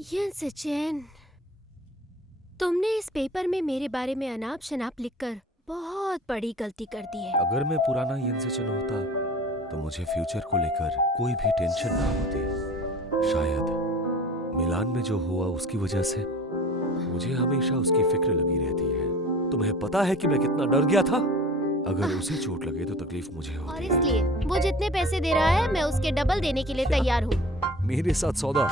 ये सचिन, तुमने इस पेपर में मेरे बारे में अनाप शनाप लिखकर बहुत बड़ी गलती कर दी है। अगर मैं पुराना यंसेचन होता तो मुझे फ्यूचर को लेकर कोई भी टेंशन ना होती। शायद मिलान में जो हुआ उसकी वजह से मुझे हमेशा उसकी फिक्र लगी रहती है। तुम्हें पता है कि मैं कितना डर गया था? अगर उसे चोट लगे तो तकलीफ मुझे और होती। इसलिए वो जितने पैसे दे रहा है मैं उसके डबल देने के लिए तैयार हूँ। मेरे साथ सौदा?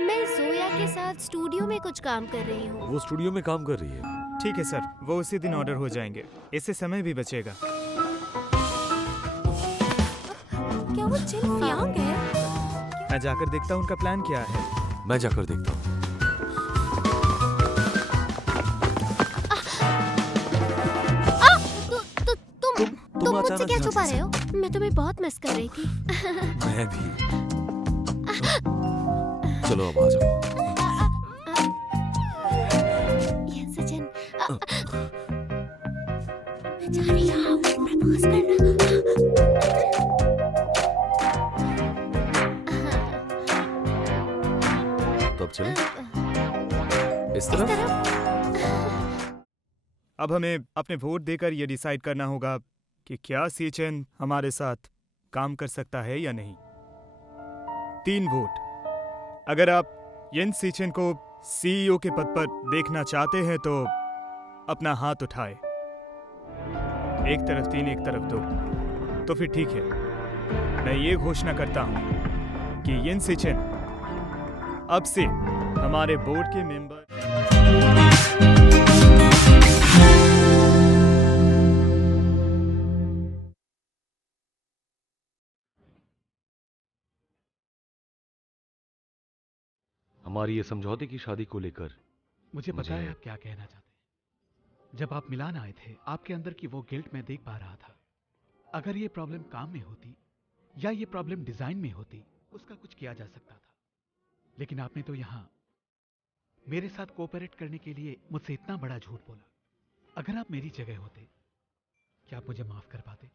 मैं जोया के साथ स्टूडियो में कुछ काम कर रही हूँ। वो स्टूडियो में काम कर रही है। ठीक है सर, वो उसी दिन ऑर्डर हो जाएंगे। इससे समय भी बचेगा। क्या वो चिल फियांग है? मैं जाकर देखता हूँ उनका प्लान क्या है। मैं जाकर देखता हूँ। तुम मुझसे अचानक क्या यहाँ छुपा कैसे? रहे हो? मैं तुम्हें बहुत मिस कर रही थी। मैं भी। चलो अब आ जाओ। ये सचिन, मैं जा रही हूँ। प्रपोज करना। तो अब चलें? इस इस तरफ? तरफ? अब हमें अपने वोट देकर ये डिसाइड करना होगा कि क्या सीचेन हमारे साथ काम कर सकता है या नहीं। 3 वोट। अगर आप येन सीचेन को सीईओ के पद पर देखना चाहते हैं तो अपना हाथ उठाए। एक तरफ 3, एक तरफ 2। तो फिर ठीक है, मैं ये घोषणा करता हूं कि येन सीचेन अब से हमारे बोर्ड के मेंबर। हमारी ये समझौते की शादी को लेकर मुझे पता है आप क्या कहना चाहते हैं। जब आप मिलान आए थे, आपके अंदर की वो गिल्ट मैं देख पा रहा था। अगर ये प्रॉब्लम काम में होती या ये प्रॉब्लम डिजाइन में होती, उसका कुछ किया जा सकता था। लेकिन आपने तो यहां मेरे साथ कोऑपरेट करने के लिए मुझसे इतना बड़ा झूठ बोला। अगर आप मेरी जगह होते, क्या आप मुझे माफ कर पाते?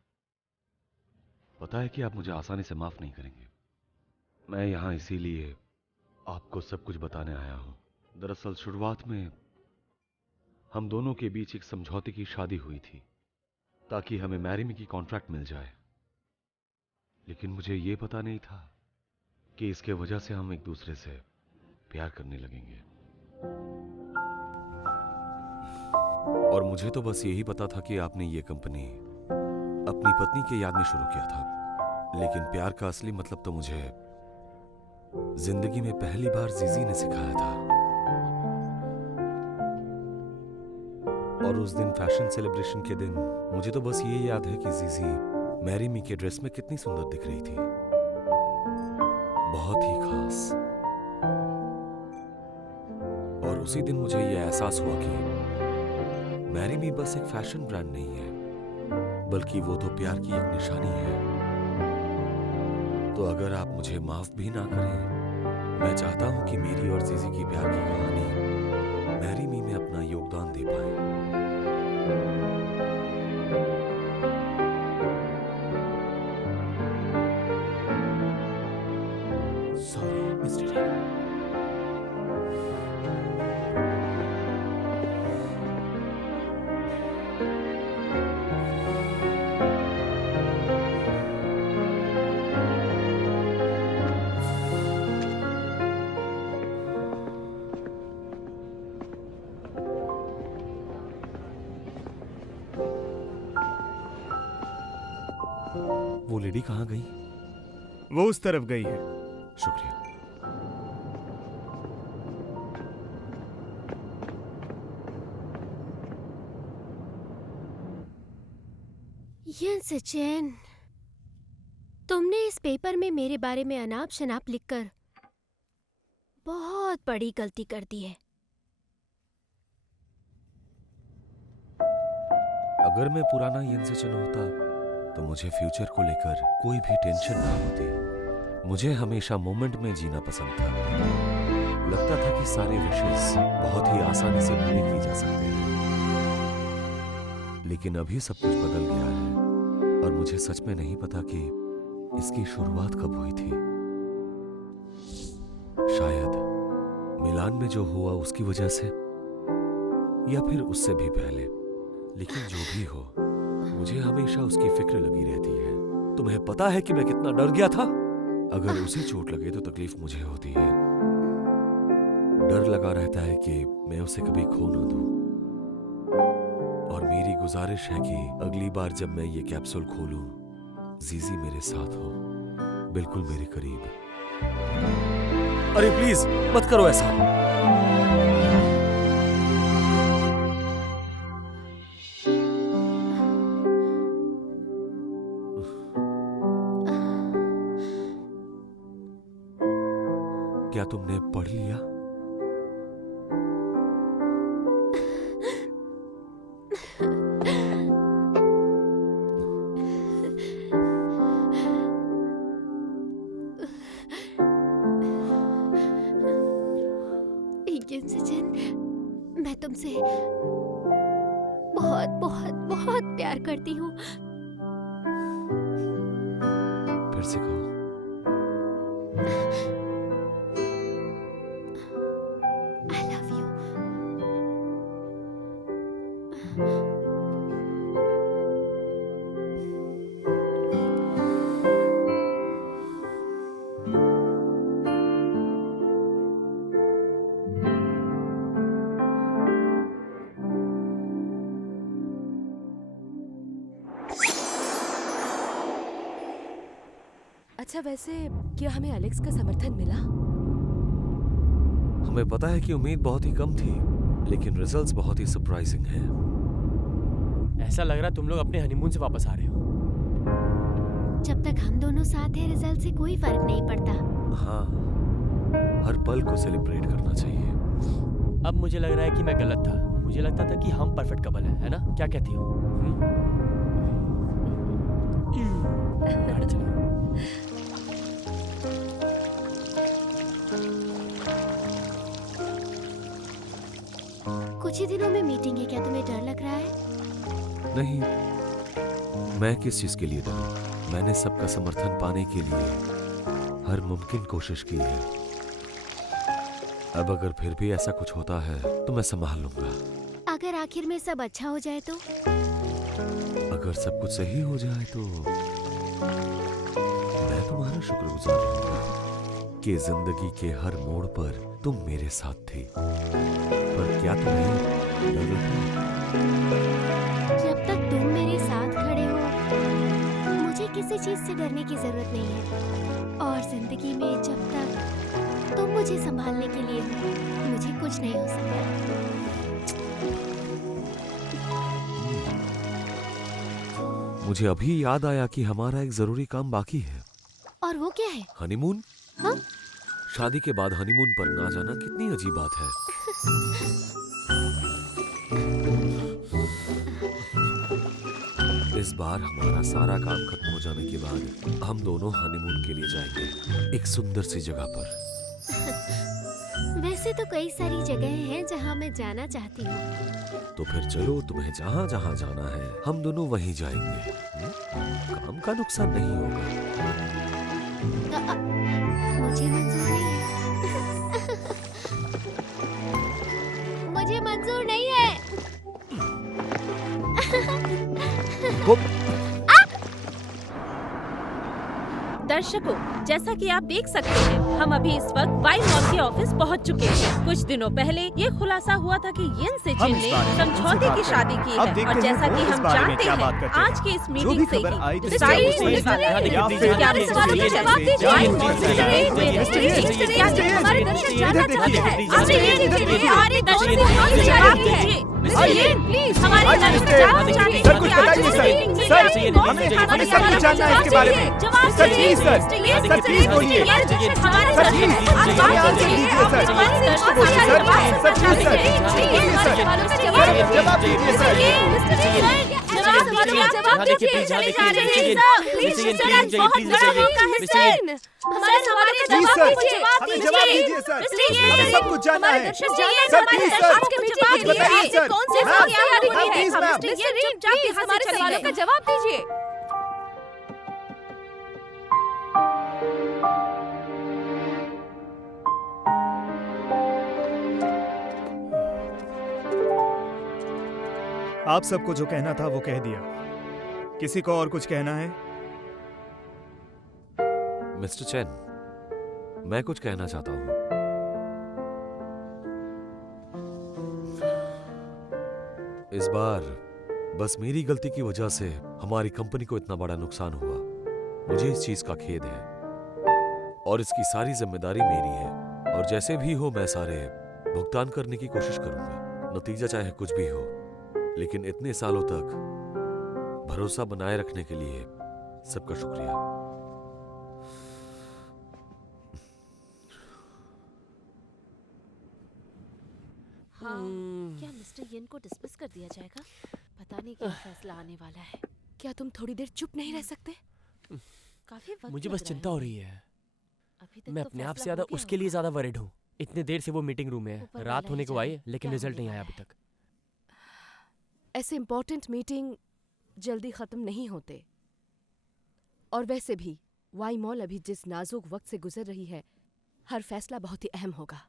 पता है कि आप मुझे आसानी से माफ नहीं करेंगे। मैं यहां इसीलिए आपको सब कुछ बताने आया हूं। दरअसल शुरुआत में हम दोनों के बीच एक समझौते की शादी हुई थी ताकि हमें मैरी की कॉन्ट्रैक्ट मिल जाए। लेकिन मुझे यह पता नहीं था कि इसके वजह से हम एक दूसरे से प्यार करने लगेंगे। और मुझे तो बस यही पता था कि आपने ये कंपनी अपनी पत्नी के याद में शुरू किया था। लेकिन प्यार का असली मतलब तो मुझे जिंदगी में पहली बार जीजी ने सिखाया था। और उस दिन फैशन सेलिब्रेशन के दिन मुझे तो बस ये याद है कि जीजी मैरी मी के ड्रेस में कितनी सुंदर दिख रही थी। बहुत ही खास। और उसी दिन मुझे यह एहसास हुआ कि मैरी मी बस एक फैशन ब्रांड नहीं है, बल्कि वो तो प्यार की एक निशानी है। तो अगर आप मुझे माफ भी ना करें, मैं चाहता हूं कि मेरी और जीजी की प्यार की कहानी मैरी मी में अपना योगदान दे पाए। Sorry mister hero. वो लेडी कहाँ गई? वो उस तरफ गई है। शुक्रिया। ये सचिन, तुमने इस पेपर में मेरे बारे में अनाप शनाप लिखकर बहुत बड़ी गलती कर दी है। अगर मैं पुराना यंसेचन होता तो मुझे फ्यूचर को लेकर कोई भी टेंशन ना होती। मुझे हमेशा मोमेंट में जीना पसंद था। लगता था कि सारे विशेष बहुत ही आसानी से पूरे किए जा सकते हैं। लेकिन अभी सब कुछ बदल गया है और मुझे सच में नहीं पता कि इसकी शुरुआत कब हुई थी। शायद रमजान में जो हुआ उसकी वजह से, या फिर उससे भी पहले, लेकिन जो भी हो, मुझे हमेशा उसकी फिक्र लगी रहती है। तुम्हें पता है कि मैं कितना डर गया था? अगर उसे चोट लगे तो तकलीफ मुझे होती है। डर लगा रहता है कि मैं उसे कभी खो ना दूं। और मेरी गुजारिश है कि अगली बार जब मैं ये कैप्सूल खोलूं, जीजी मेरे साथ हो, बिल्कुल मेरे करीब। अरे प्लीज मत करो ऐसा। क्या तुमने पढ़ लिया? सचिन, मैं तुमसे बहुत बहुत बहुत प्यार करती हूँ। फिर से कहो। I love you. अच्छा, वैसे क्या हमें एलेक्स का समर्थन मिला? हमें पता है कि उम्मीद बहुत ही कम थी, लेकिन रिजल्ट्स बहुत ही सरप्राइजिंग हैं। ऐसा लग रहा तुम लोग अपने हनीमून से वापस आ रहे हो। जब तक हम दोनों साथ हैं, रिजल्ट से कोई फर्क नहीं पड़ता। हाँ, हर पल को सेलिब्रेट करना चाहिए। अब मुझे लग रहा है कि मैं गलत था। मुझे लगता था कि हम परफेक्ट कपल है ना? क्या कहती हो? गाड़ी चलाओ। कुछ ही दिनों में मीटिंग है, क्या तुम्हें डर लग रहा है? नहीं, मैं किस चीज के लिए डरूं? मैंने सबका समर्थन पाने के लिए हर मुमकिन कोशिश की है। अब अगर फिर भी ऐसा कुछ होता है तो मैं संभाल लूंगा। अगर आखिर में सब अच्छा हो जाए तो? अगर सब कुछ सही हो जाए तो मैं तुम्हारा शुक्रगुजार रहूंगा कि जिंदगी के हर मोड़ पर तुम मेरे साथ थी। पर क्या तुम्हें डर लग रहा है? जब तक तुम मेरे साथ खड़े हो, मुझे किसी चीज से डरने की जरूरत नहीं है। और जिंदगी में जब तक तुम मुझे संभालने के लिए हो, मुझे कुछ नहीं हो सकता। मुझे अभी याद आया कि हमारा एक जरूरी काम बाकी है। और वो क्या है? हनीमून। हाँ? शादी के बाद हनीमून पर ना जाना कितनी अजीब बात है। इस बार हमारा सारा काम खत्म हो जाने के बाद हम दोनों हनीमून के लिए जाएंगे, एक सुंदर सी जगह पर। वैसे तो कई सारी जगहें हैं जहाँ मैं जाना चाहती हूँ। तो फिर चलो, तुम्हें जहाँ जहाँ जाना है हम दोनों वहीं जाएंगे। काम का नुकसान नहीं होगा। मुझे मंजूर नहीं है। मुझे मंजूर नहीं है। दर्शकों, जैसा कि आप देख सकते हैं, हम अभी इस वक्त वाई मॉल के ऑफिस पहुंच चुके हैं। कुछ दिनों पहले ये खुलासा हुआ था कि यिन से जिन ने समझौते की शादी की है, और जैसा कि हम जानते हैं, आज के इस मीटिंग से ही डिसाइड होने वाला है। क्या इस सवालों का जवाब दीजिए। हमारे दर्शक जानना चाहते हैं, आपसे ये दीजिए, हमारे दर्शक जवाब दीजिए। मिस्टर यिन, प्लीज हमारे दर्शक जानना चाहते हैं कि आज की मीटिंग से आपने कौन से खाने के बारे में जानना है इसके बारे में। जवाब दीजिए। सर प्लीज बोलिए। हमारे दर्शक आज बात कीजिए। हमारे दर्शक जवाब दीजिए सर। जवाब दीजिए। चले जा रहे हैं सर। बहुत बड़ा मौका है सर। हमारे सवालों का जवाब दीजिए सर। हमें सब कुछ जानना है सर। प्लीज सर, कुछ बताइए सर। कौन से तैयारी हुई है? हमारे सवालों का जवाब दीजिए। आप सबको जो कहना था वो कह दिया। किसी को और कुछ कहना है? मिस्टर चैन, मैं कुछ कहना चाहता हूं। इस बार बस मेरी गलती की वजह से हमारी कंपनी को इतना बड़ा नुकसान हुआ। मुझे इस चीज का खेद है और इसकी सारी जिम्मेदारी मेरी है, और जैसे भी हो मैं सारे भुगतान करने की कोशिश करूंगा, नतीजा चाहे कुछ भी हो। लेकिन इतने सालों तक भरोसा बनाए रखने के लिए सबका शुक्रिया। हाँ, क्या मिस्टर येन को डिस्मिस कर दिया जाएगा? पता नहीं क्या फैसला आने वाला है। क्या तुम थोड़ी देर चुप नहीं रह सकते? काफी वक्त मुझे लग बस रहा चिंता है। हो रही है। अभी तक मैं तो अपने आप से फैसला ज्यादा हो गया उसके लिए होगा। ज्यादा वरिड हूँ। इतने देर से वो मीटिंग रूम में है, ऊपर रात वाला होने ही को आई जाने, लेकिन क्या रिजल्ट होने नहीं आया वाला अभी तक। ऐसे इम्पोर्टेंट मीटिंग जल्दी खत्म नहीं होते। और वैसे भी वाई मॉल अभी जिस नाजुक वक्त से गुजर रही है, हर फैसला बहुत ही अहम होगा।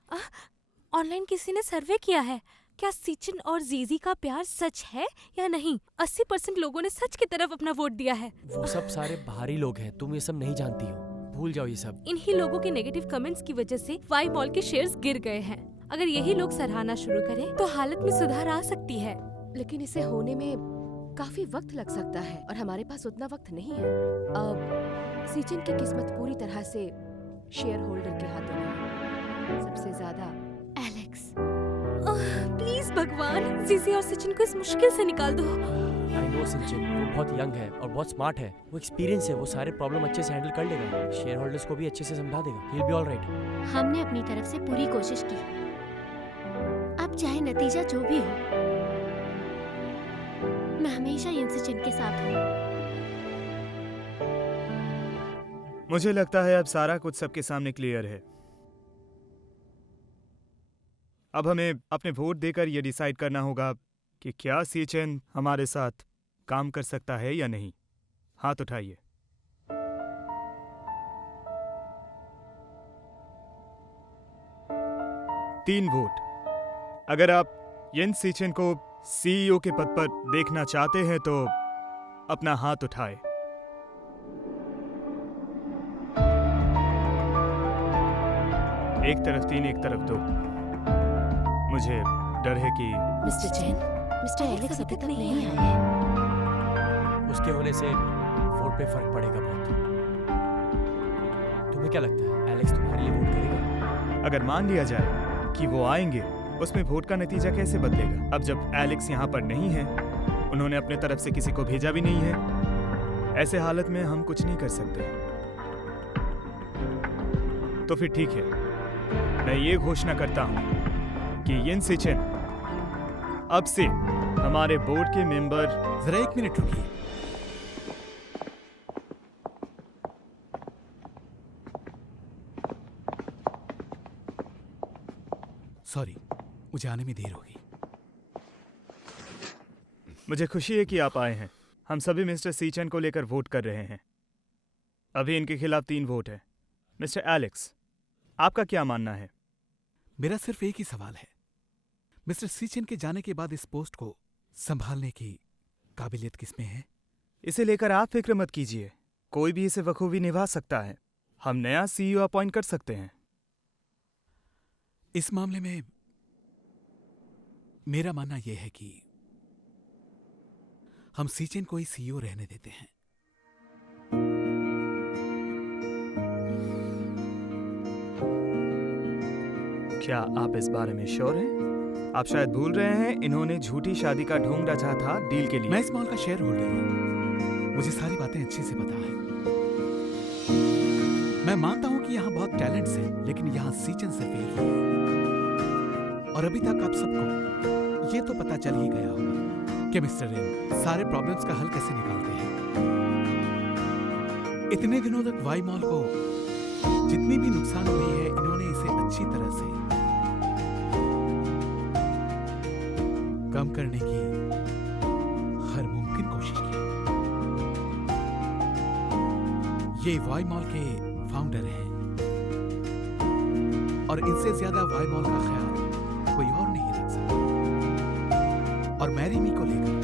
ऑनलाइन किसी ने सर्वे किया है, क्या सीचिन और जीजी का प्यार सच है या नहीं? 80% लोगों ने सच की तरफ अपना वोट दिया है। वो सब सारे बाहरी लोग हैं, तुम ये सब नहीं जानती हो, भूल जाओ ये सब। इन्हीं लोगों के नेगेटिव कमेंट्स की वजह से वाई मॉल के शेयर्स गिर गए हैं। अगर यही लोग सराहना शुरू करें तो हालत में सुधार आ सकती है। लेकिन इसे होने में काफी वक्त लग सकता है और हमारे पास उतना वक्त नहीं है। अब सीचिन की किस्मत पूरी तरह से शेयर होल्डर के हाथों में है, सबसे ज्यादा एलेक्स, प्लीज भगवान, जीजी और सचिन को इस मुश्किल से निकाल दो। आई नो सिंचन, वो बहुत यंग है और बहुत स्मार्ट है, वो एक्सपीरियंस है, वो सारे प्रॉब्लम अच्छे से हैंडल कर लेगा, शेयर होल्डर्स को भी अच्छे से समझा देगा, ही विल बी ऑलराइट। हमने अपनी तरफ से पूरी कोशिश की। अब चाहे नतीजा जो भी हो, मैं हमेशा इंसिचन के साथ हूँ। मुझे लगता है अब सारा कुछ सबके सामने क्लियर है। अब हमें अपने वोट देकर यह डिसाइड करना होगा कि क्या सीचेन हमारे साथ काम कर सकता है या नहीं। हाथ उठाइए। तीन वोट। अगर आप येन सीचेन को सीईओ के पद पर देखना चाहते हैं तो अपना हाथ उठाएं। एक तरफ तीन, एक तरफ दो। मुझे डर है कि मिस्टर चैन, मिस्टर एलेक्स अभी तक नहीं आए हैं। उसके होने से वोट पे फर्क पड़ेगा बहुत। तुम्हें क्या लगता है एलेक्स तुम्हारे लिए वोट करेगा? अगर मान लिया जाए कि वो आएंगे, उसमें वोट का नतीजा कैसे बदलेगा? अब जब एलेक्स यहाँ पर नहीं है, उन्होंने अपने तरफ से किसी को भेजा भी नहीं है, ऐसे हालत में हम कुछ नहीं कर सकते। तो फिर ठीक है, मैं ये घोषणा करता हूँ कि येन सीचेन अब से हमारे बोर्ड के मेंबर। जरा एक मिनट रुकिए। सॉरी, मुझे आने में देर हो गई। मुझे खुशी है कि आप आए हैं। हम सभी मिस्टर सीचेन को लेकर वोट कर रहे हैं। अभी इनके खिलाफ 3 वोट है। मिस्टर एलेक्स, आपका क्या मानना है? मेरा सिर्फ एक ही सवाल है, मिस्टर सीचेन के जाने के बाद इस पोस्ट को संभालने की काबिलियत किसमें है? इसे लेकर आप फिक्र मत कीजिए, कोई भी इसे बखूबी निभा सकता है। हम नया सीईओ अपॉइंट कर सकते हैं। इस मामले में मेरा मानना यह है कि हम सीचेन को ही सीईओ रहने देते हैं। क्या आप इस बारे में श्योर हैं? आप शायद भूल रहे हैं, इन्होंने झूठी शादी का ढोंग रचा था डील के लिए। मैं इस मॉल का शेयर होल्डर हूं, मुझे सारी बातें अच्छे से पता है। मैं मानता हूं कि यहाँ बहुत टैलेंट्स हैं, लेकिन यहाँ सीचेन सिर्फ एक ही है। और अभी तक आप सबको ये तो पता चल ही गया होगा कि मिस्टर रेन सारे प्रॉब्लम्स का हल कैसे निकालते हैं। इतने दिनों तक वाई मॉल को जितनी भी नुकसान हुई है, इन्होंने इसे अच्छी तरह से कम करने की हर मुमकिन कोशिश की। ये वाई मॉल के फाउंडर हैं और इनसे ज्यादा वाई मॉल का ख्याल कोई और नहीं रख सकता। और मैरी मी को लेकर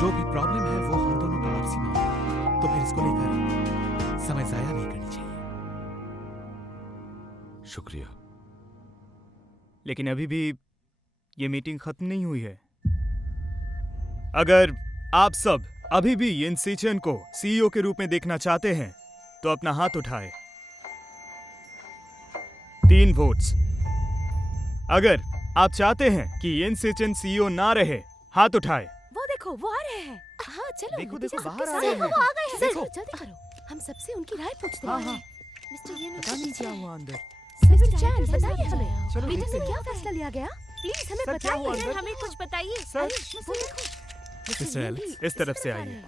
जो भी प्रॉब्लम है वो हम दोनों का आपसी मामला है, तो फिर इसको लेकर समय जाया नहीं करनी चाहिए। शुक्रिया। लेकिन अभी भी ये मीटिंग खत्म नहीं हुई है। अगर आप सब अभी भी यिन सीचेन को सीईओ के रूप में देखना चाहते हैं तो अपना हाथ उठाएं। 3 वोट्स। अगर आप चाहते हैं कि यिन सीचेन सीईओ ना रहे, हाथ उठाएं। वो देखो, वो आ रहे हैं। हाँ चलो। देखो, नतीजा देखो, सबके बाहर आ साथ रहे है। हैं। वो आ गए हैं। देखो। जल्दी करो, हम सबसे उनकी राय पूछते हाँ, हैं। हाँ। मिस्टर येन, पता नहीं क्या हुआ अंदर। मिस्टर चैन, बताइए हमें। चलो मीटिंग देखते में हैं। क्या फैसला लिया गया? प्लीज हमें सर, क्या हुआ बताइए। अंदर? हमें कुछ बताइए। सर, वो देखो। मिस्टर येन एलेक्स, भी इस तरफ से आ आइए। रहे हैं।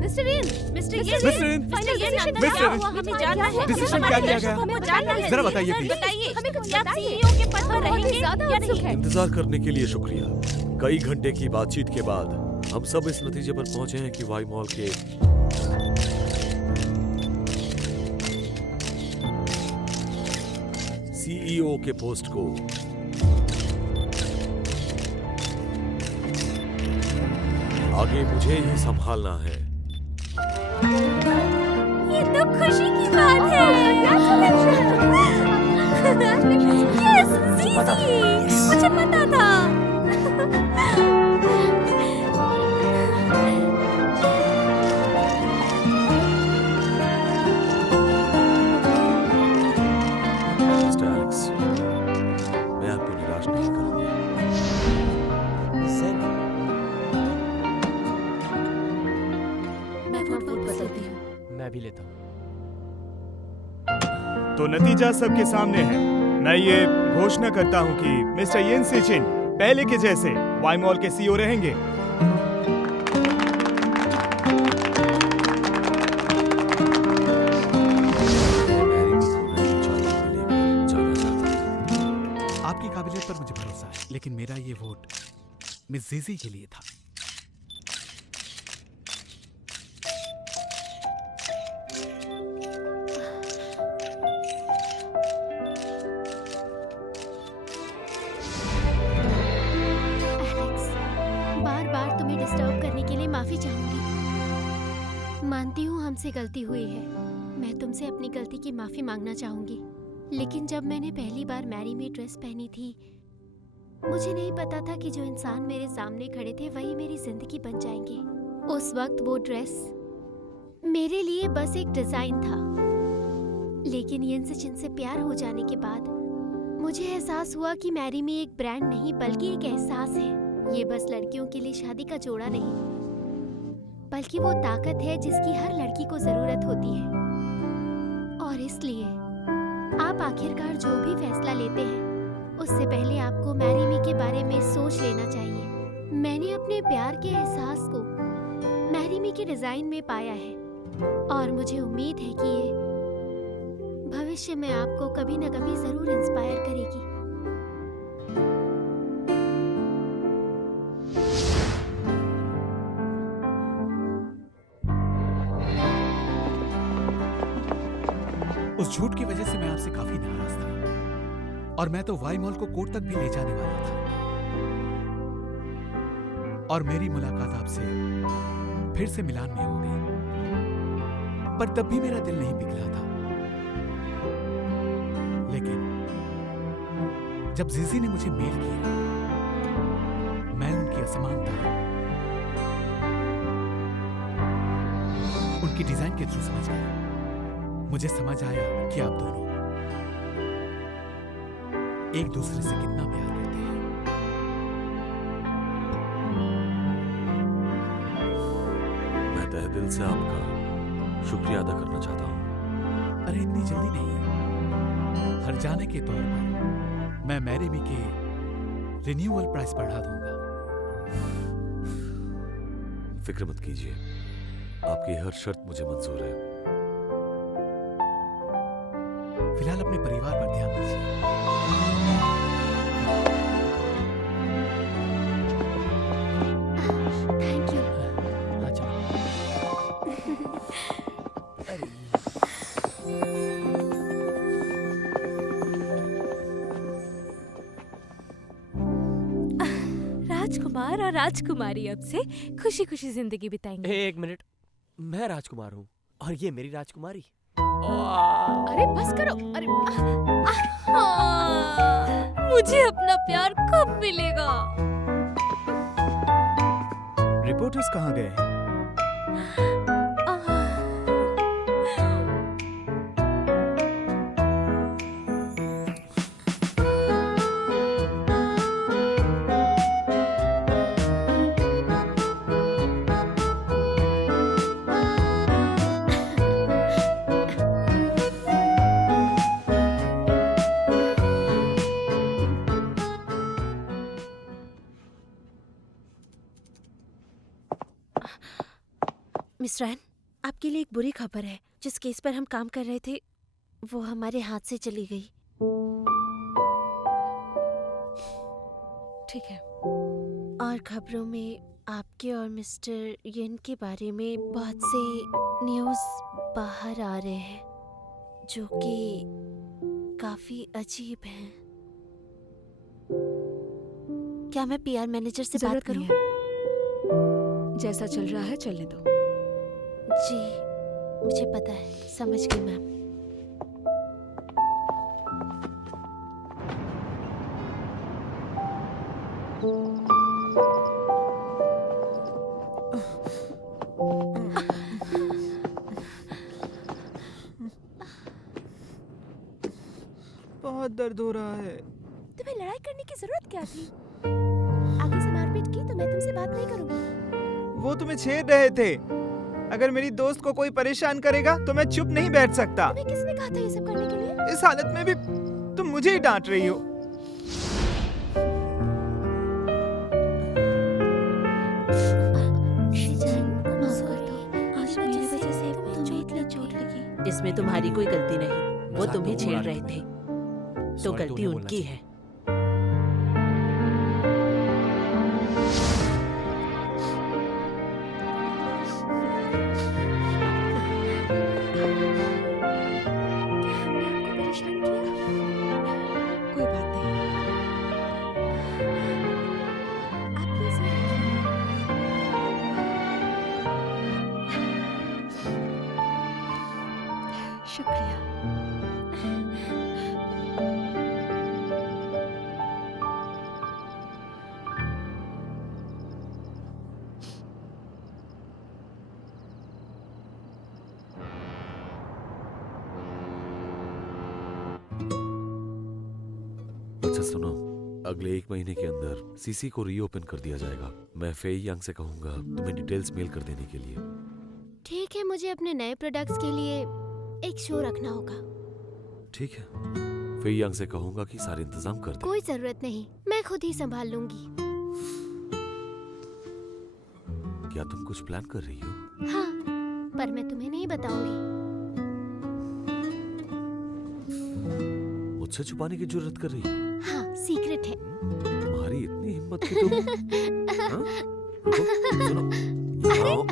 मिस्टर येन, मिस्टर येन, मिस्टर येन, फाइनल डिसीजन अंदर मिस्टर क्या येन, हुआ हमें जानना है। डिसीजन हमारे क्या लिया दर्शकों गया? को जानना है। जरा बताइए, सर, प्लीज। बताइए हमें कुछ क्या बताइए। सीईओ के पद पर बहुत ही रहेंगे ज्यादा या उत्सुक नहीं? है। इंतजार करने के लिए शुक्रिया। कई घंटे की बातचीत के बाद हम सब इस नतीजे पर पहुंचे हैं कि वाई मॉल के सीईओ के पोस्ट को आगे मुझे ही संभालना है। ये तो खुशी की बात है। यस, जीजी, मुझे पता था। मिस्टर एलेक्स, मैं आपको निराश नहीं करूंगा। Zen, मैं अपना वोट बदलती हूँ। मैं भी लेता हूँ। तो नतीजा सबके सामने है। मैं ये घोषणा करता हूं कि मिस्टर येन सीचिन पहले के जैसे वाई मॉल के सीईओ रहेंगे। आपकी काबिलियत पर मुझे भरोसा है, लेकिन मेरा ये वोट मिस जीजी के लिए था। एलेक्स, बार-बार तुम्हें डिस्टर्ब करने के लिए माफी चाहूंगी। मानती हूँ हमसे गलती हुई है। मैं तुमसे अपनी गलती की माफी मांगना चाहूंगी। लेकिन जब मैंने पहली बार मैरी में ड्रेस पहनी थी, मुझे नहीं पता था कि जो इंसान मेरे सामने खड़े थे वही मेरी जिंदगी बन जाएंगे। उस वक्त वो ड्रेस मेरे लिए बस एक डिजाइन था। लेकिन येन सीचिन से प्यार हो जाने के बाद मुझे एहसास हुआ कि मैरी में एक ब्रांड नहीं बल्कि एक एहसास है। ये बस लड़कियों के लिए शादी का जोड़ा नहीं, बल्कि वो ताकत है जिसकी हर लड़की को जरूरत होती है। और इसलिए आप आखिरकार जो भी फैसला लेते हैं, उससे पहले आपको मैरी मी के बारे में सोच लेना चाहिए। मैंने अपने प्यार के एहसास को मैरी मी के डिजाइन में पाया है, और मुझे उम्मीद है कि ये भविष्य में आपको कभी न कभी जरूर इंस्पायर करेगी। उस झूठ की वजह से मैं आपसे काफी नाराज था, और मैं तो वाई मॉल को कोर्ट तक भी ले जाने वाला था। और मेरी मुलाकात आपसे फिर से मिलान में हो गई, पर तब भी मेरा दिल नहीं पिघला था। लेकिन जब जीजी ने मुझे मेल किया, मैं उनकी असमानता, उनकी डिजाइन के थ्रू समझ गया। मुझे समझ आया कि आप दोनों एक दूसरे से कितना प्यार करते हैं। मैं तहे दिल से आपका शुक्रिया अदा करना चाहता हूँ। अरे इतनी जल्दी नहीं। हर जाने के तौर पर मैं मैरी मी के रिन्यूअल प्राइस बढ़ा दूंगा। फिक्र मत कीजिए, आपकी हर शर्त मुझे मंजूर है। फिलहाल अपने परिवार पर ध्यान दीजिए। Thank you. हाँ चलो। राज, राजकुमार और राजकुमारी अब से खुशी खुशी जिंदगी बिताएंगे। एक मिनट, मैं राजकुमार हूँ और ये मेरी राजकुमारी। अरे बस करो। अरे मुझे अपना प्यार कब मिलेगा? रिपोर्टर्स कहाँ गए हैं? मिस रैन, आपके लिए एक बुरी खबर है। जिस केस पर हम काम कर रहे थे वो हमारे हाथ से चली गई। ठीक है। और खबरों में आपके और मिस्टर यन के बारे में बहुत से न्यूज़ बाहर आ रहे हैं जो कि काफी अजीब हैं। क्या मैं पीआर मैनेजर से बात जरूरत करूं? नहीं है। जैसा चल रहा है चलने दो। जी मुझे पता है, समझ गई मैम। बहुत दर्द हो रहा है। तुम्हें लड़ाई करने की जरूरत क्या थी? आगे से मारपीट की तो मैं तुमसे बात नहीं करूंगी। वो तुम्हें छेड़ रहे थे। अगर मेरी दोस्त को कोई परेशान करेगा तो मैं चुप नहीं बैठ सकता। तुम्हें किसने कहा था ये सब करने के लिए? इस हालत में भी तुम मुझे ही डांट रही हो। इसमें तुम्हारी कोई गलती नहीं, वो तुम्हें छेड़ रहे थे, तो गलती उनकी है। कोई बात नहीं। आप प्लीज ये रखिए। शुक्रिया। अच्छा सुनो, अगले 1 महीने के अंदर सीसी को रीओपन कर दिया जाएगा। मैं फेई यांग से कहूंगा तुम्हें डिटेल्स मेल कर देने के लिए। ठीक है, मुझे अपने नए प्रोडक्ट्स के लिए एक शो रखना होगा। ठीक है, फेई यांग से कहूंगा कि सारे इंतजाम कर दे। कोई जरूरत नहीं, मैं खुद ही संभाल लूंगी। क्या तुम कुछ प्लान कर रही हो? हाँ, पर मैं तुम्हें नहीं बताऊंगी। मुझसे छुपाने की जरूरत कर रही हो? हाँ, सीक्रेट है। तुम्हारी इतनी हिम्मत कि तुम हाँ? रुको, सुनो, यहाँ आओ।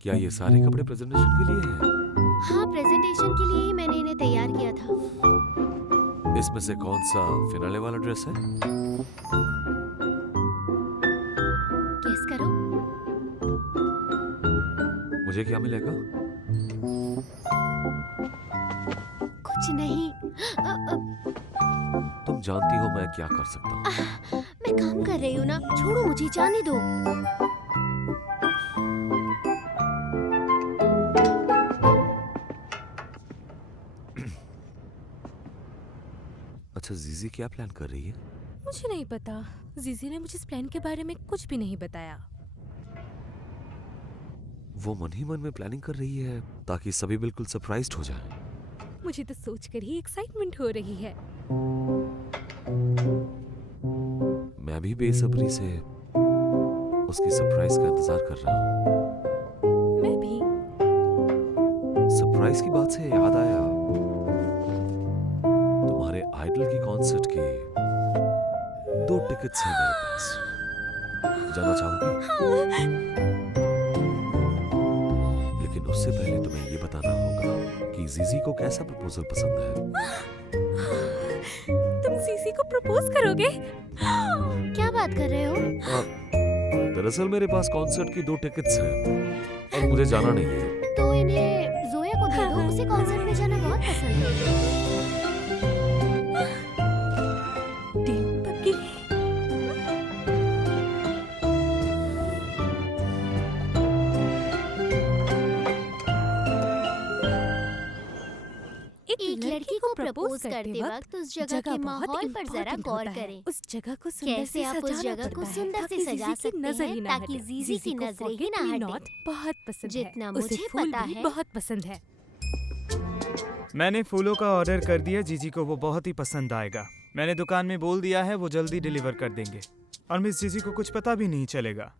क्या ये सारे कपड़े प्रेजेंटेशन के लिए हैं? हाँ, प्रेजेंटेशन के लिए ही मैंने इन्हें तैयार किया था। इसमें से कौन सा फिनाले वाला ड्रेस है? गेस करो। मुझे क्या मिलेगा? कुछ नहीं। तुम जानती हो मैं क्या कर सकता हूँ। मैं काम कर रही हूँ ना, छोड़ो मुझे, जाने दो। अच्छा, जीजी क्या प्लान कर रही है? मुझे नहीं पता। जीजी ने मुझे इस प्लान के बारे में कुछ भी नहीं बताया। वो मन ही मन में प्लानिंग कर रही है ताकि सभी बिल्कुल सरप्राइज्ड हो जाएं। मुझे तो सोचकर ही एक्साइटमेंट हो रही है। मैं भी बेसब्री से उसकी सरप्राइज का इंतजार कर रहा हूँ। मैं भी। सरप्राइज की बात से याद आया, तुम्हारे आइडल की कॉन्सर्ट के 2 टिकट्स हैं मेरे पास। जाना चाहोगी? लेकिन उससे पहले तुम्हें ये बताना होगा कि जीजी को कैसा प्रपोजल पसंद है। तुम सीसी को प्रपोज करोगे? क्या बात कर रहे हो? दरअसल मेरे पास कॉन्सर्ट की 2 टिकट्स हैं और मुझे जाना नहीं है। तो इन्हें जोया को दे दो, उसे कॉन्सर्ट में जाना बहुत पसंद है। डील पक्की। एक लड़की को प्रपोज करते वक्त उस जगह के बहुत माहौल पर जरा important गौर होता है। करें। उस जगह को सुंदर कैसे से आप उस सजाना जगह को पड़ता है सुंदर से ताकि सजा जीजी की सकते नजर हैं ही ना ताकि हटे। जीजी की को नजर ही Forget ना Me हटे। Not बहुत पसंद जितना है। मुझे उसे फूल पता भी है। बहुत पसंद है। मैंने फूलों का ऑर्डर कर दिया, जीजी को वो बहुत ही पसंद आएगा। मैंने दुकान में बोल दिया है, वो जल्दी डिलीवर कर देंगे और मिस जीजी को कुछ पता भी नहीं चलेगा।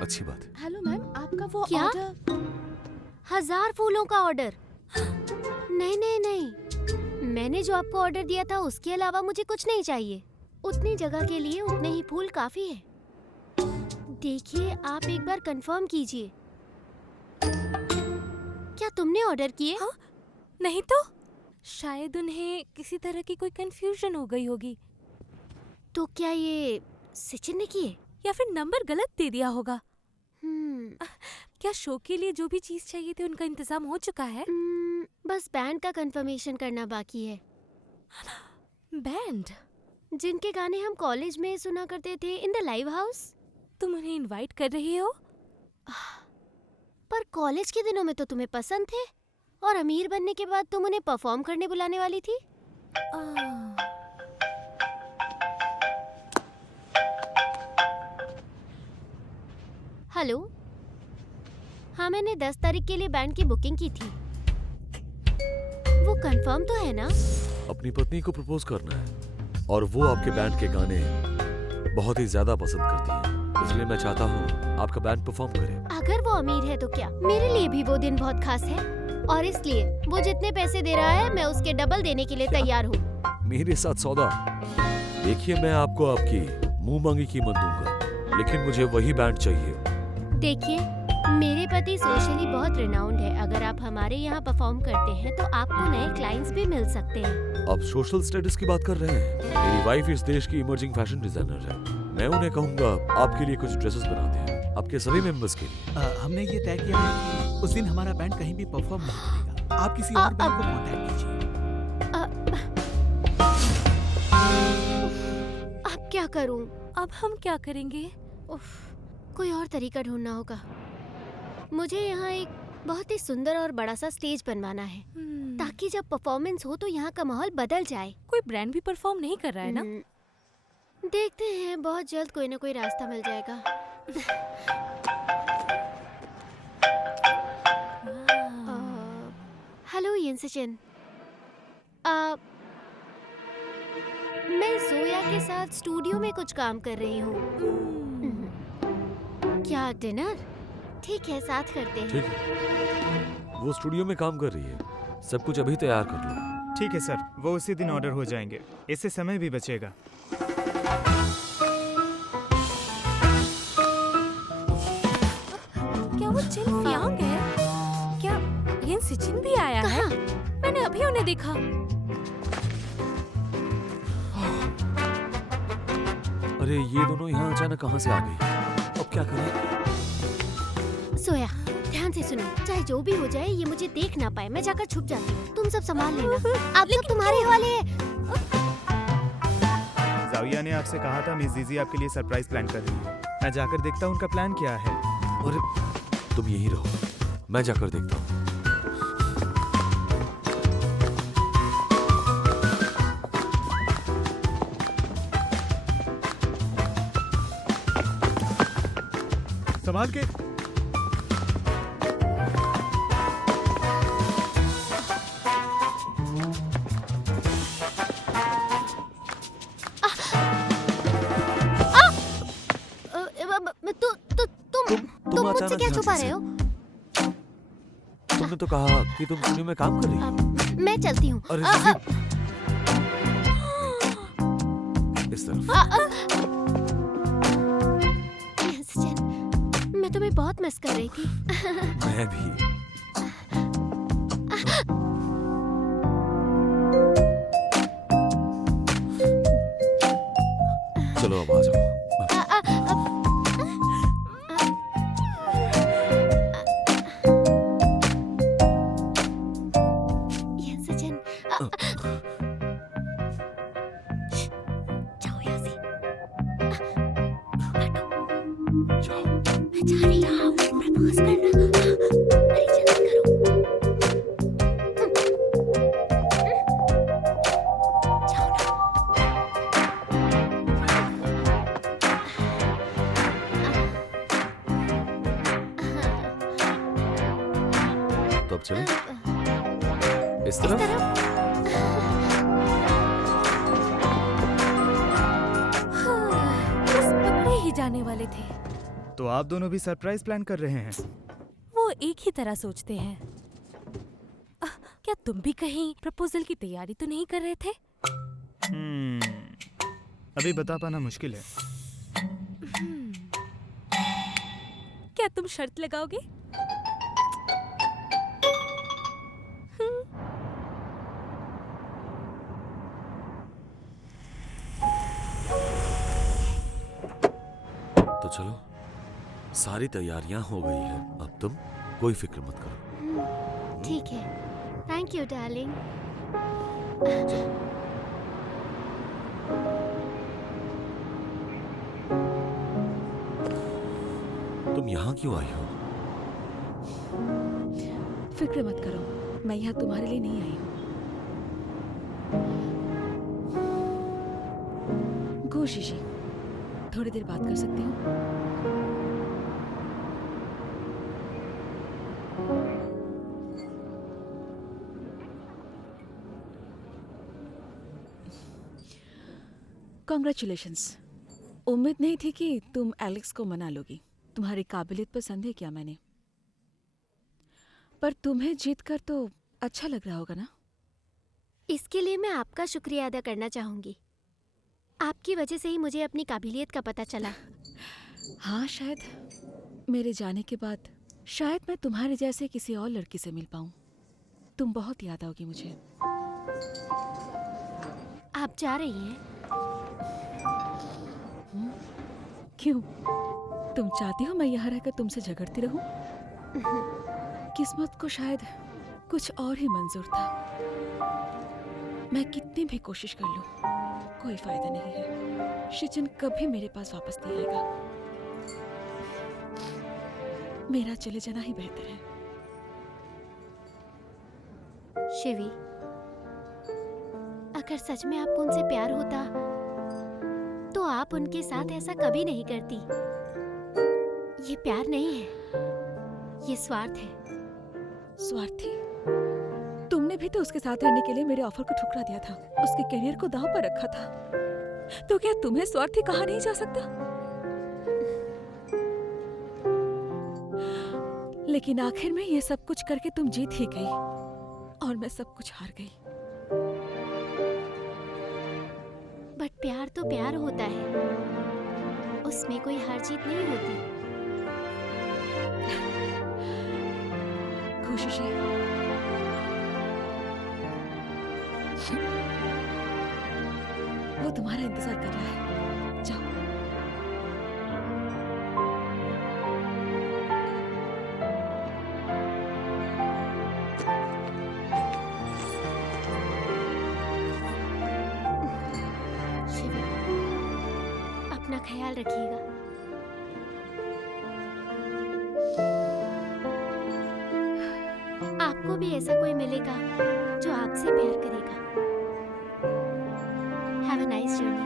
अच्छी बात है। हेलो मैम, आपका वो क्या? ऑर्डर। 1000 फूलों का ऑर्डर? नहीं नहीं नहीं, मैंने जो आपको ऑर्डर दिया था उसके अलावा मुझे कुछ नहीं चाहिए। उतनी जगह के लिए उतने ही फूल काफी है। देखिए, आप एक बार कंफर्म कीजिए। क्या तुमने ऑर्डर किए? हाँ? नहीं तो शायद उन्हें किसी तरह की कोई कंफ्यूजन हो गई होगी, तो क्या ये सचिन ने किए? या फिर नंबर गलत दे दिया होगा। हम्म, क्या शो के लिए जो भी चीज चाहिए थी उनका इंतजाम हो चुका है? बस बैंड का कंफर्मेशन करना बाकी है। बैंड? जिनके गाने हम कॉलेज में सुना करते थे इन द लाइव हाउस। तुम उन्हें इनवाइट कर रही हो? पर कॉलेज के दिनों में तो तुम्हें पसंद थे और अमीर बनने के बाद तुम उन्हें परफॉर्म करने बुलाने वाली थी। हेलो, हाँ मैंने 10 तारीख के लिए बैंड की बुकिंग की थी। वो कंफर्म तो है ना? अपनी पत्नी को प्रपोज करना है और वो आपके बैंड के गाने बहुत ही ज्यादा पसंद करती है, इसलिए मैं चाहता हूँ आपका बैंड परफॉर्म करे। अगर वो अमीर है तो क्या मेरे लिए भी वो दिन बहुत खास है और इसलिए वो जितने पैसे दे रहा है मैं उसके डबल देने के लिए तैयार हूँ। मेरे साथ सौदा? देखिए, मैं आपको आपकी मुंह मांगी कीमत दूंगा, लेकिन मुझे वही बैंड चाहिए। देखिए, मेरे पति सोशली बहुत रिनाउंड है। अगर आप हमारे यहाँ परफॉर्म करते हैं तो आपको नए क्लाइंट्स भी मिल सकते हैं। आप सोशल स्टेटस की बात कर रहे हैं? मेरी वाइफ इस देश की इमर्जिंग फैशन डिजाइनर है। मैं उन्हें कहूँगा आपके लिए कुछ ड्रेसेस बनाते हैं, आपके सभी मेंबर्स के लिए। हमने ये तय किया है कि उस दिन हमारा बैंड कहीं भी परफॉर्म नहीं करेगा। आप किसी और बैंड को कांटेक्ट कीजिए। अब क्या करूं? अब हम क्या करेंगे? कोई और तरीका ढूंढना होगा। मुझे यहाँ एक बहुत ही सुंदर और बड़ा सा स्टेज बनवाना है ताकि जब परफॉर्मेंस हो तो यहाँ का माहौल बदल जाए। कोई ब्रांड भी परफॉर्म नहीं कर रहा है ना? देखते हैं, बहुत जल्द कोई ना कोई रास्ता मिल जाएगा। हेलो यिन सचिन, मैं जोया के साथ स्टूडियो में कुछ काम कर रही हूँ। क्या डिनर? ठीक है, साथ करते हैं। ठीक है, वो स्टूडियो में काम कर रही है, सब कुछ अभी तैयार कर लो। ठीक है सर, वो उसी दिन ऑर्डर हो जाएंगे, इससे समय भी बचेगा। क्या वो जिन फियांग है? क्या ये सचिन भी आया है? मैंने अभी उन्हें देखा। अरे ये दोनों यहाँ अचानक कहाँ से आ गई? अब क्या करें? सोया, ध्यान से सुनो, चाहे जो भी हो जाए ये मुझे देख ना पाए। मैं जाकर छुप जाती हूँ, तुम सब संभाल लेना। अब सब तुम्हारे हवाले है। जाविया ने आपसे कहा था मिस जीजी आपके लिए सरप्राइज प्लान कर रही है। मैं जाकर देखता हूँ उनका प्लान क्या है। अरे तुम यहीं रहो, मैं जाकर देखता हूँ। संभाल के। तुम मुझसे क्या छुपा रहे हो? तुमने तो कहा कि तुम स्टूडियो में काम कर रही हो। मैं चलती हूँ। अरे इस तरफ। तुम्हें बहुत मिस कर रही थी। मैं भी। चलो अब आ जाओ। सचिन, जाओ यहाँ से। जाओ। मैं जा रही हूँ। प्रपोज करना। अरे जल्दी करो। जाओ ना। तो अब चलें? इस इस तरफ? तरफ। बस पकड़े ही जाने वाले थे। तो आप दोनों भी सरप्राइज प्लान कर रहे हैं? वो एक ही तरह सोचते हैं। क्या तुम भी कहीं प्रपोजल की तैयारी तो नहीं कर रहे थे? अभी बता पाना मुश्किल है। क्या तुम शर्त लगाओगे? तो चलो, सारी तैयारियां हो गई है। अब तुम कोई फिक्र मत करो। ठीक है। Thank you darling. तुम यहाँ क्यों आई हो? फिक्र मत करो, मैं यहाँ तुम्हारे लिए नहीं आई हूँ। गो शीशी, थोड़ी देर बात कर सकती हूँ? कॉन्ग्रेचुलेशंस। उम्मीद नहीं थी कि तुम एलेक्स को मना लोगी। तुम्हारी काबिलियत पर संदेह किया मैंने, पर तुम्हें जीतकर तो अच्छा लग रहा होगा ना? इसके लिए मैं आपका शुक्रिया अदा करना चाहूंगी। आपकी वजह से ही मुझे अपनी काबिलियत का पता चला। हाँ, शायद मेरे जाने के बाद शायद मैं तुम्हारे जैसे किसी और लड़की से मिल पाऊं। तुम बहुत याद आओगी मुझे। आप जा रही हैं? क्यों? तुम चाहती हो मैं यहाँ रहकर तुमसे झगड़ती रहूं? किस्मत को शायद कुछ और ही मंजूर था। मैं कितनी भी कोशिश कर लूं, कोई फायदा नहीं है। शिचन कभी मेरे पास वापस नहीं आएगा। मेरा चले जाना ही बेहतर है। शिवी, अगर सच में आपको उनसे प्यार होता तो आप उनके साथ ऐसा कभी नहीं करती। ये प्यार नहीं है, ये स्वार्थ है। स्वार्थी? तुमने भी तो उसके साथ रहने के लिए मेरे ऑफर को ठुकरा दिया था, उसके करियर को दांव पर रखा था। तो क्या तुम्हें स्वार्थी कहा नहीं जा सकता? लेकिन आखिर में ये सब कुछ करके तुम जीत ही गई और मैं सब कुछ हार गई। बट प्यार तो प्यार होता है, उसमें कोई हार जीत नहीं होती। कोशिश है। वो तुम्हारा इंतजार कर रहा है, जाओ। शिवी, अपना ख्याल रखिएगा। आपको भी ऐसा कोई मिलेगा जो आपसे प्यार करेगा। Have a nice journey.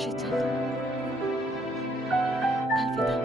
शिचन, अलविदा।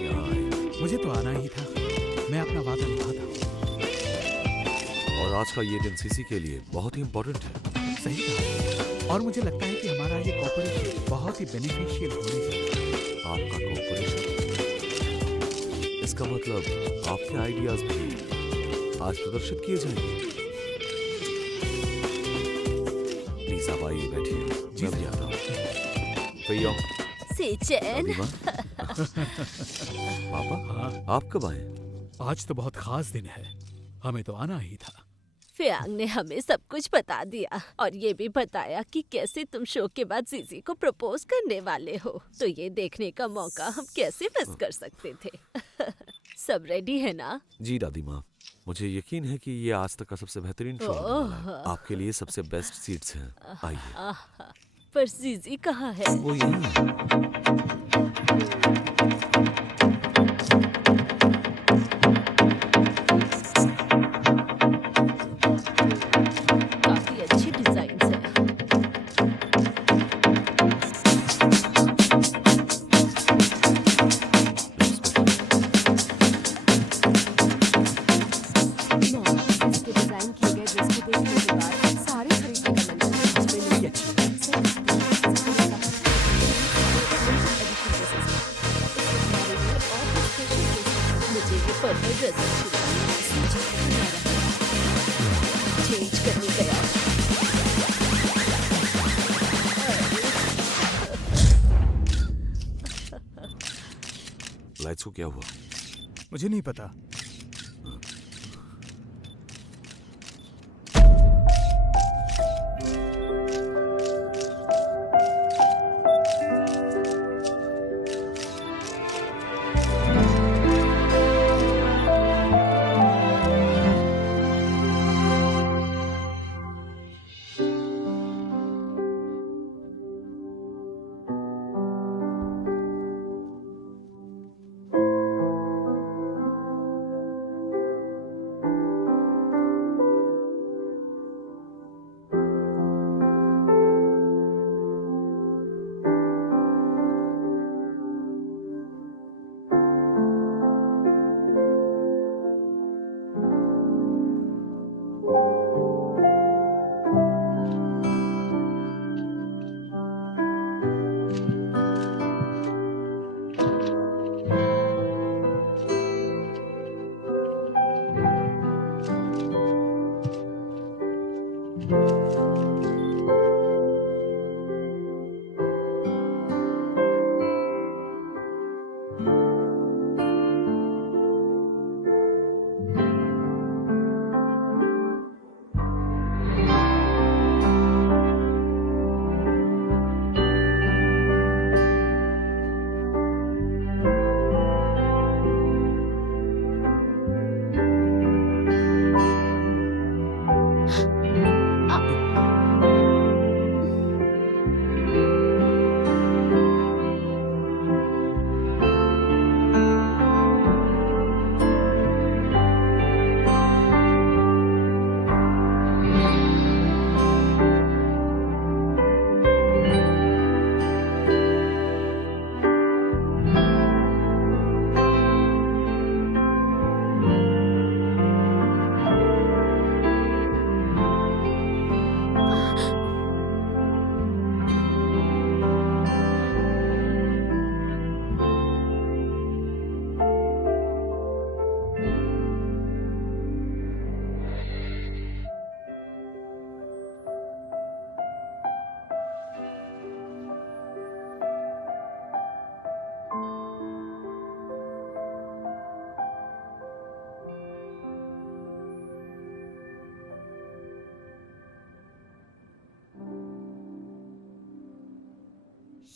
आप यहाँ आए? मुझे तो आना ही था, मैं अपना वादा निभाता हूँ। और आज का ये दिन सीसी के लिए बहुत ही इम्पोर्टेंट है। सही कहा, और मुझे लगता है कि हमारा ये कॉपरेशन बहुत ही बेनिफिशियल होने जा रहा है। आपका कोऑपरेशन, इसका मतलब आपके आइडियाज भी आज प्रदर्शित किए जाएंगे। प्लीज आप आइए, बैठिए, मैं भी आता हूँ। भैया सीचन, पापा, आप कब आए? आज तो बहुत खास दिन है, हमें तो आना ही था। फियांग ने हमें सब कुछ बता दिया और ये भी बताया कि कैसे तुम शो के बाद जीजी को प्रपोज करने वाले हो। तो ये देखने का मौका हम कैसे मिस कर सकते थे। सब रेडी है ना? जी दादी माँ, मुझे यकीन है कि ये आज तक का सबसे बेहतरीन शो होने वाला है। आपके लिए सबसे बेस्ट सीट्स हैं, आइए। पर जीजी कहाँ है? वो यहीं है। काफी अच्छी डिजाइन है। इसके डिजाइन किए गए ड्रेस को देखने के बाद सारे खरीदने का मन कर इसमें नहीं अच्छी मुझे ये पर्पल ड्रेस अच्छी लगी, चेंज करने गया। लाइट्स को क्या हुआ? मुझे नहीं पता।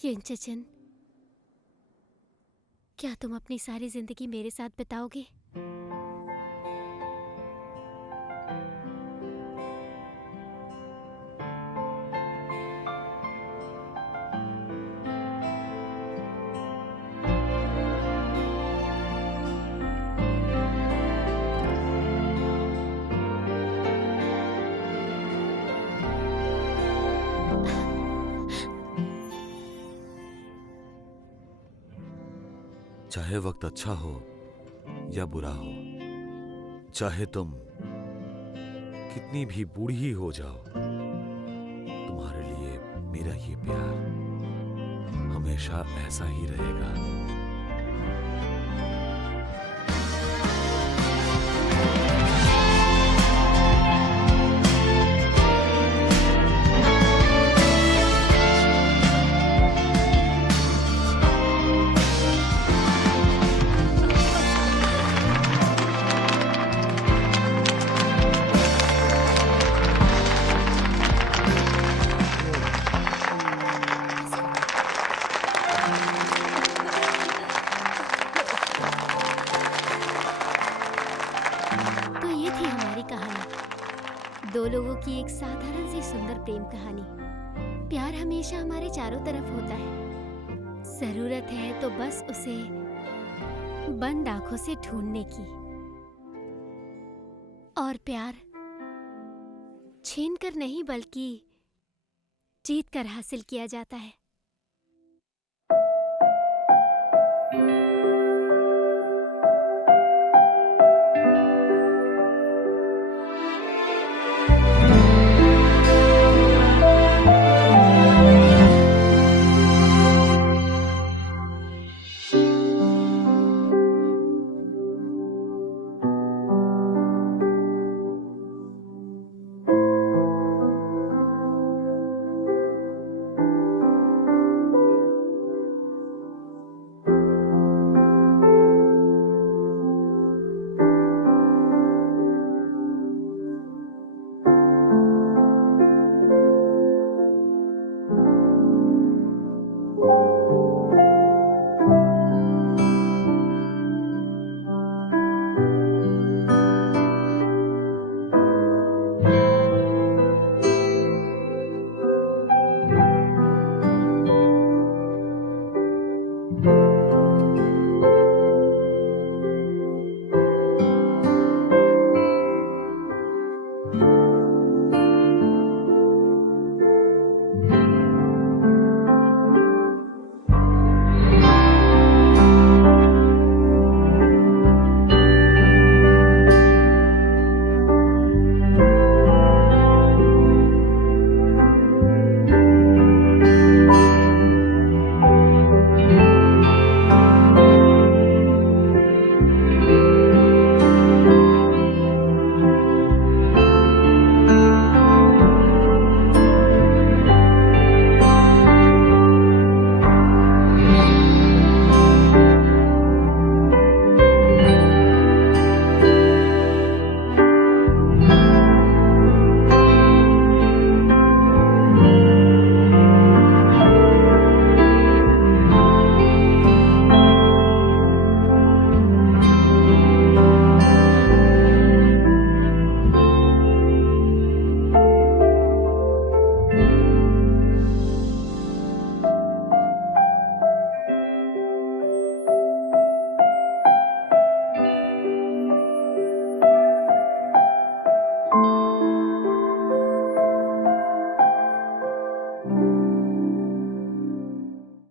यिनचेचन, क्या तुम अपनी सारी जिंदगी मेरे साथ बिताओगे? चाहे वक्त अच्छा हो या बुरा हो, चाहे तुम कितनी भी बूढ़ी हो जाओ, तुम्हारे लिए मेरा ये प्यार हमेशा ऐसा ही रहेगा। तो ये थी हमारी कहानी, दो लोगों की एक साधारण सी सुंदर प्रेम कहानी। प्यार हमेशा हमारे चारों तरफ होता है, जरूरत है तो बस उसे बंद आंखों से ढूंढने की। और प्यार छीन कर नहीं बल्कि जीत कर हासिल किया जाता है।